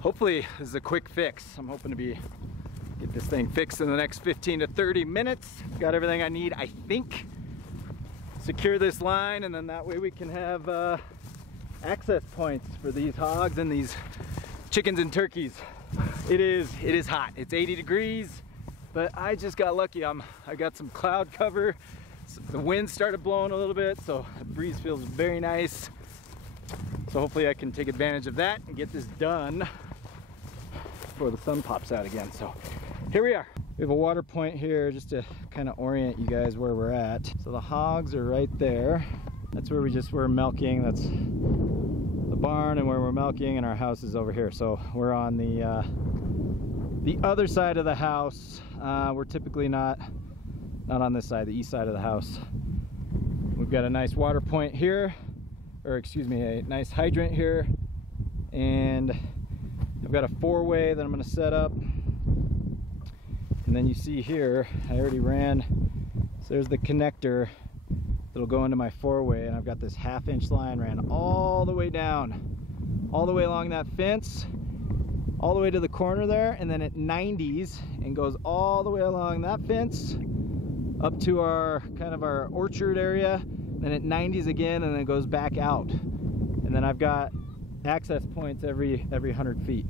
hopefully this is a quick fix. I'm hoping to get this thing fixed in the next 15 to 30 minutes. Got everything I need, I think. Secure this line, and then that way we can have access points for these hogs and these chickens and turkeys. It is hot. It's 80 degrees, but I just got lucky. I got some cloud cover. The wind started blowing a little bit, so the breeze feels very nice. So hopefully I can take advantage of that and get this done before the sun pops out again. So here we are. We have a water point here just to kind of orient you guys where we're at. So the hogs are right there. That's where we're milking. That's the barn and where we're milking, and our house is over here. So we're on the other side of the house. We're typically not on this side, the east side of the house. We've got a nice water point here, or excuse me, a nice hydrant here, and I've got a 4-way that I'm going to set up. And then you see here, I already ran, so there's the connector that'll go into my 4-way, and I've got this 1/2-inch line ran all the way down, all the way along that fence, all the way to the corner there, and then it 90s and goes all the way along that fence up to our kind of our orchard area, then it 90s again, and then it goes back out. And then I've got access points every 100 feet.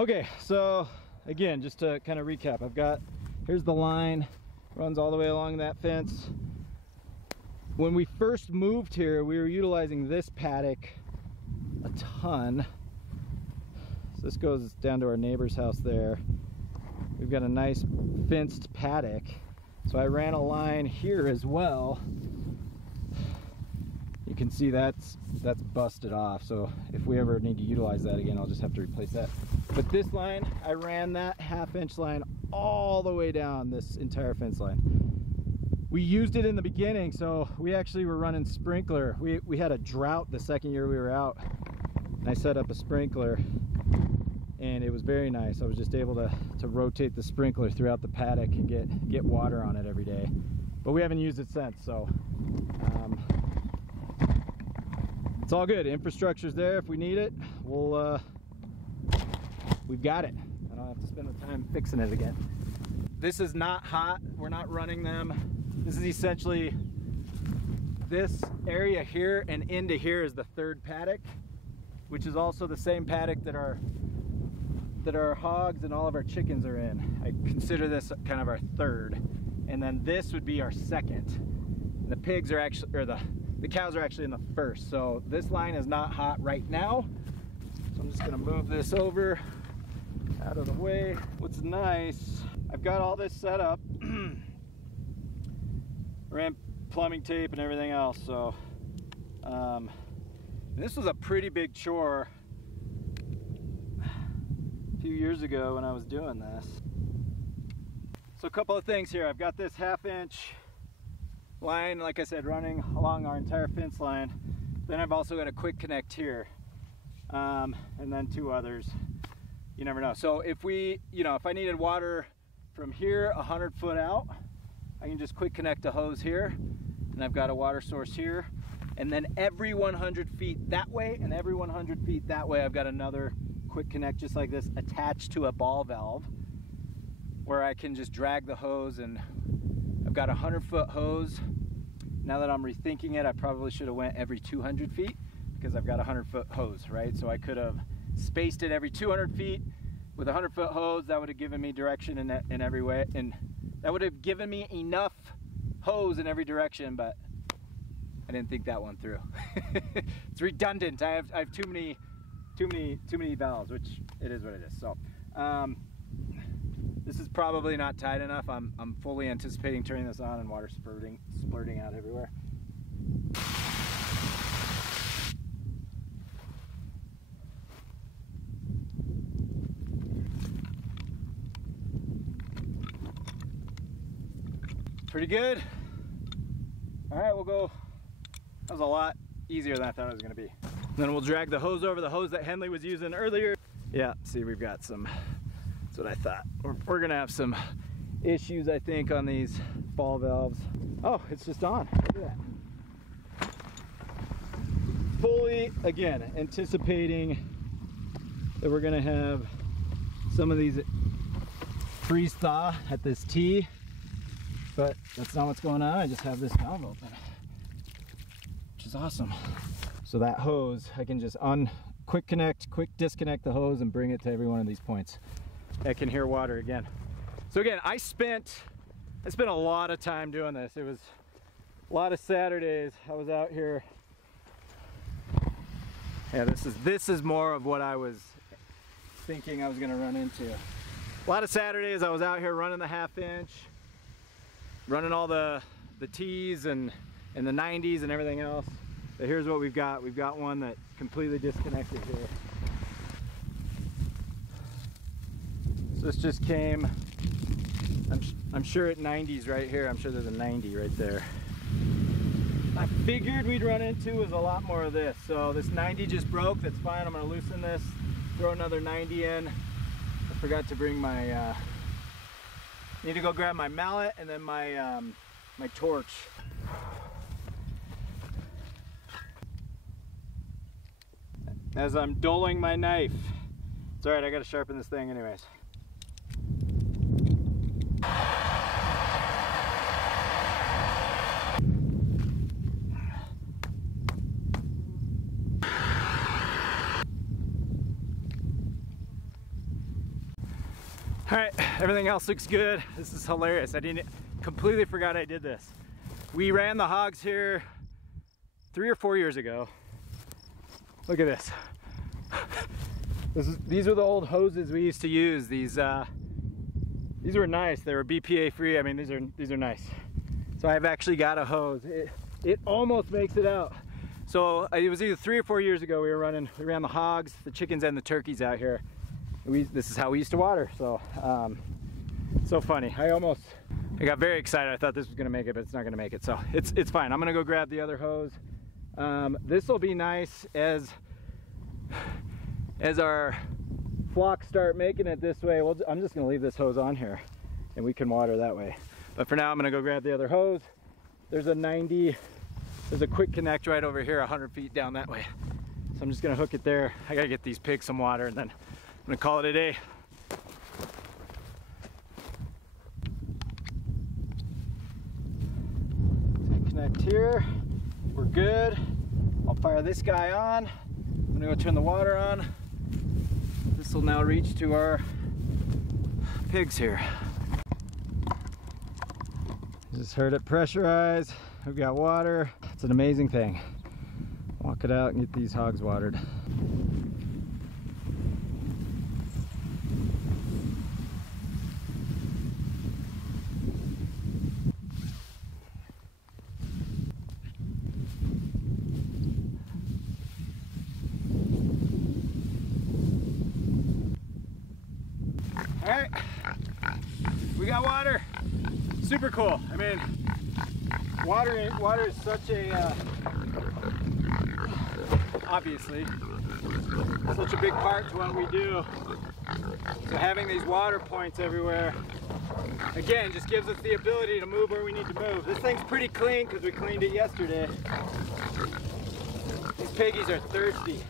Okay, so again, just to kind of recap, here's the line, runs all the way along that fence. When we first moved here, we were utilizing this paddock a ton. So this goes down to our neighbor's house there. We've got a nice fenced paddock. So I ran a line here as well. You can see that's busted off. So if we ever need to utilize that again, I'll just have to replace that. But this line, I ran that 1/2-inch line all the way down this entire fence line. We used it in the beginning, so we actually were running sprinkler. We had a drought the second year we were out, and I set up a sprinkler, and it was very nice. I was just able to rotate the sprinkler throughout the paddock and get water on it every day. But we haven't used it since, so it's all good. Infrastructure's there. If we need it, we've got it. I don't have to spend the time fixing it again. This is not hot. We're not running them. This is essentially this area here, and into here is the 3rd paddock, which is also the same paddock that our hogs and all of our chickens are in. I consider this kind of our 3rd, and then this would be our 2nd. And the pigs are actually, or the cows are actually in the 1st. So this line is not hot right now. So I'm just gonna move this over out of the way. What's nice, I've got all this set up. Ran plumbing tape and everything else. So and this was a pretty big chore a few years ago when I was doing this. So a couple of things here. I've got this 1/2-inch line, like I said, running along our entire fence line. Then I've also got a quick connect here, and then 2 others. You never know. So if if I needed water from here 100 foot out, I can just quick connect a hose here, and I've got a water source here. And then every 100 feet that way and every 100 feet that way, I've got another quick connect just like this attached to a ball valve where I can just drag the hose. And I've got a 100-foot hose. Now that I'm rethinking it, I probably should have went every 200 feet because I've got a 100-foot hose, right? So I could have spaced it every 200 feet with a 100-foot hose. That would have given me direction in every way, and that would have given me enough hose in every direction, but I didn't think that one through. It's redundant. I have too many valves, which it is what it is. So this is probably not tight enough. I'm fully anticipating turning this on and water splurting out everywhere. Pretty good. All right, we'll go. That was a lot easier than I thought it was gonna be. And then we'll drag the hose over, the hose that Henley was using earlier. Yeah, see, we've got some, that's what I thought. We're gonna have some issues, I think, on these ball valves. Oh, it's just on, look at that. Fully, again, anticipating that we're gonna have some of these freeze thaw at this T, but that's not what's going on. I just have this valve open, which is awesome. So that hose, I can just quick disconnect the hose and bring it to every one of these points. I can hear water again. So again, I spent a lot of time doing this. It was a lot of Saturdays I was out here. Yeah, this is more of what I was thinking I was gonna run into. A lot of Saturdays I was out here running the 1/2 inch, running all the T's and the 90s and everything else. But here's what we've got. We've got one that's completely disconnected here. So this just came, I'm sure at 90s right here. I'm sure there's a 90 right there. I figured we'd run into was a lot more of this. So this 90 just broke, that's fine. I'm gonna loosen this, throw another 90 in. I forgot to bring my, need to go grab my mallet and then my, my torch. As I'm doling my knife. It's all right, I gotta sharpen this thing anyways. All right, everything else looks good. This is hilarious. I completely forgot I did this. We ran the hogs here 3 or 4 years ago. Look at this. These are the old hoses we used to use. These were nice. They were BPA free. I mean, these are nice. So I've actually got a hose. It almost makes it out. So it was either 3 or 4 years ago. We ran the hogs, the chickens, and the turkeys out here. This is how we used to water. So so funny. I got very excited. I thought this was gonna make it, but it's not gonna make it. So it's fine. I'm gonna go grab the other hose. This will be nice as our flocks start making it this way. I'm just gonna leave this hose on here and we can water that way. But for now, I'm gonna go grab the other hose. There's a 90, there's a quick connect right over here, 100 feet down that way. So I'm just gonna hook it there. I gotta get these pigs some water and then I'm gonna call it a day. Connect here, we're good. I'll fire this guy on. I'm gonna go turn the water on. This will now reach to our pigs here. Just heard it pressurize. We've got water. It's an amazing thing. Walk it out and get these hogs watered. All right, we got water. Super cool. I mean, water is such a, obviously, such a big part to what we do. So having these water points everywhere, again, just gives us the ability to move where we need to move. This thing's pretty clean because we cleaned it yesterday. These piggies are thirsty.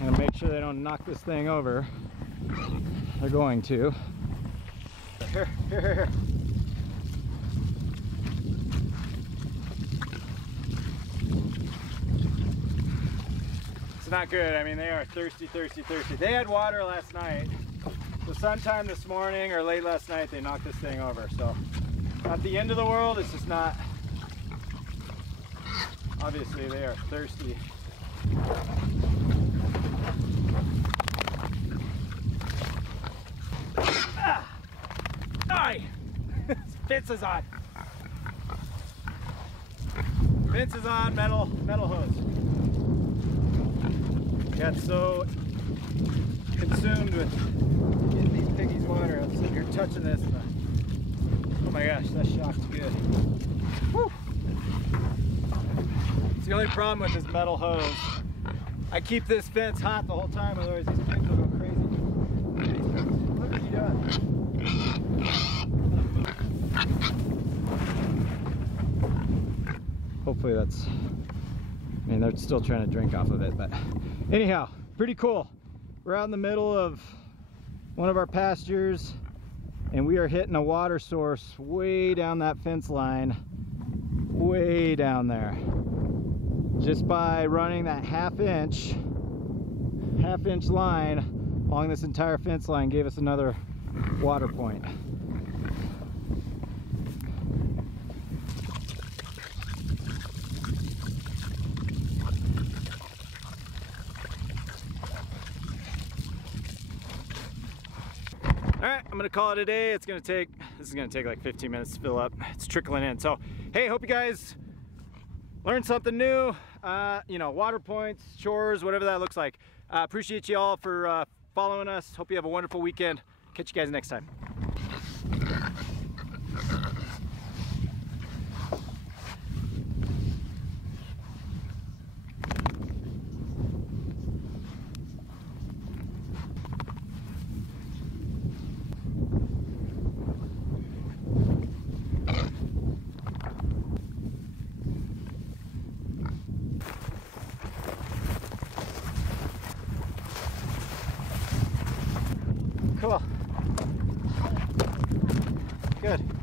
And make sure they don't knock this thing over. They're going to. Here. It's not good. I mean, they are thirsty. They had water last night. So sometime this morning or late last night, they knocked this thing over. So not the end of the world. It's just not. Obviously, they are thirsty. Fence is on. Fence is on, metal hose. Got so consumed with getting these piggies water. I'm sitting here touching this. Oh my gosh, that shock's good. Whew. It's the only problem with this metal hose. I keep this fence hot the whole time, otherwise these pigs will go crazy. These hopefully that's, I mean, they're still trying to drink off of it, but anyhow, pretty cool. We're out in the middle of one of our pastures, and we are hitting a water source way down that fence line, way down there. Just by running that half inch line along this entire fence line gave us another water point. All right, I'm gonna call it a day. This is gonna take like 15 minutes to fill up. It's trickling in. So, hey, hope you guys learned something new. You know, water points, chores, whatever that looks like. Appreciate you all for following us. Hope you have a wonderful weekend. Catch you guys next time. Cool. Good.